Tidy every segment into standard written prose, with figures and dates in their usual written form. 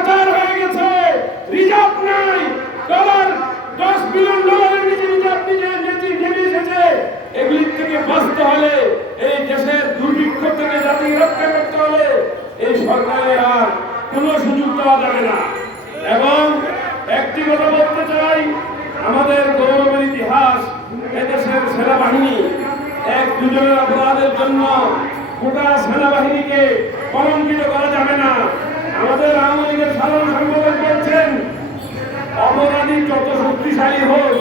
পাচার হয়ে গেছে, রিজার্ভ নাই, ডলার $10 বিলিয়ন নিচে রিজার্ভ নেমে এসেছে। এগুলির থেকে বাঁচতে হলে, এই দেশের দুর্ভিক্ষ থেকে জাতি রক্ষা করতে হলে এই সরকারের আর কোনো সুযোগ দেওয়া যাবে না। এবং একটি কথা বলতে চাই, আমাদের গৌরবের ইতিহাস, এদেশের সেনাবাহিনী এক দুজনের অপরাধের জন্য গোটা সেনাবাহিনীকে কলঙ্কিত করা যাবে না। আমাদের আওয়ামী লীগের সাধারণ সম্পাদক বলছেন, অপরাধী যত শক্তিশালী হোক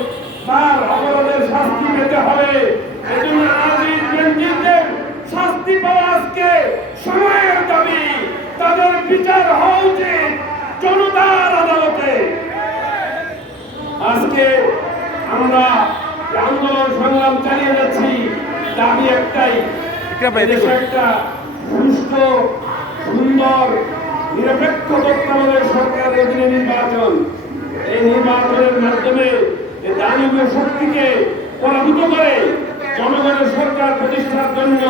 তার অপরাধের শাস্তি পেতে হবে। এজন্য আজিজ রঞ্জিতদের শাস্তি পাওয়া আজকে সময়ের দাবি, তাদের বিচার হওয়া উচিত জনতার আদালতে। আজকে আমরা আন্দোলন সংগ্রাম চালিয়ে যাচ্ছি, দাবি একটাই, দেশে একটা সুস্থ, সুন্দর, নিরপেক্ষ তত্ত্বাবধায়ক সরকারের অধীনে নির্বাচন। এই নির্বাচনের মাধ্যমে দানবীয় শক্তিকে পরাভূত করে জনগণের সরকার প্রতিষ্ঠার জন্য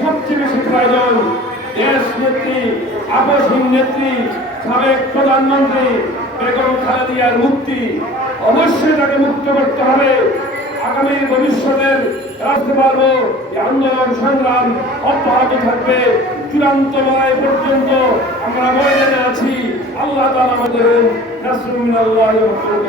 সবচেয়ে বেশি প্রয়োজন দেশ নেত্রী, আপসহীন নেত্রী, সাবেক প্রধানমন্ত্রী বেগম খালেদা জিয়ার মুক্তি। অবশ্যই তাকে মুক্ত করতে হবে। আগামী ভবিষ্যতের রাখতে পারবো আন্দোলন সংগ্রাম অব্যাহত থাকবে, চূড়ান্ত লড়াই পর্যন্ত আমরা ময়দানে আছি। আল্লাহ তাআলা আমাদের নাসরুল মিনাল্লাহি ওয়া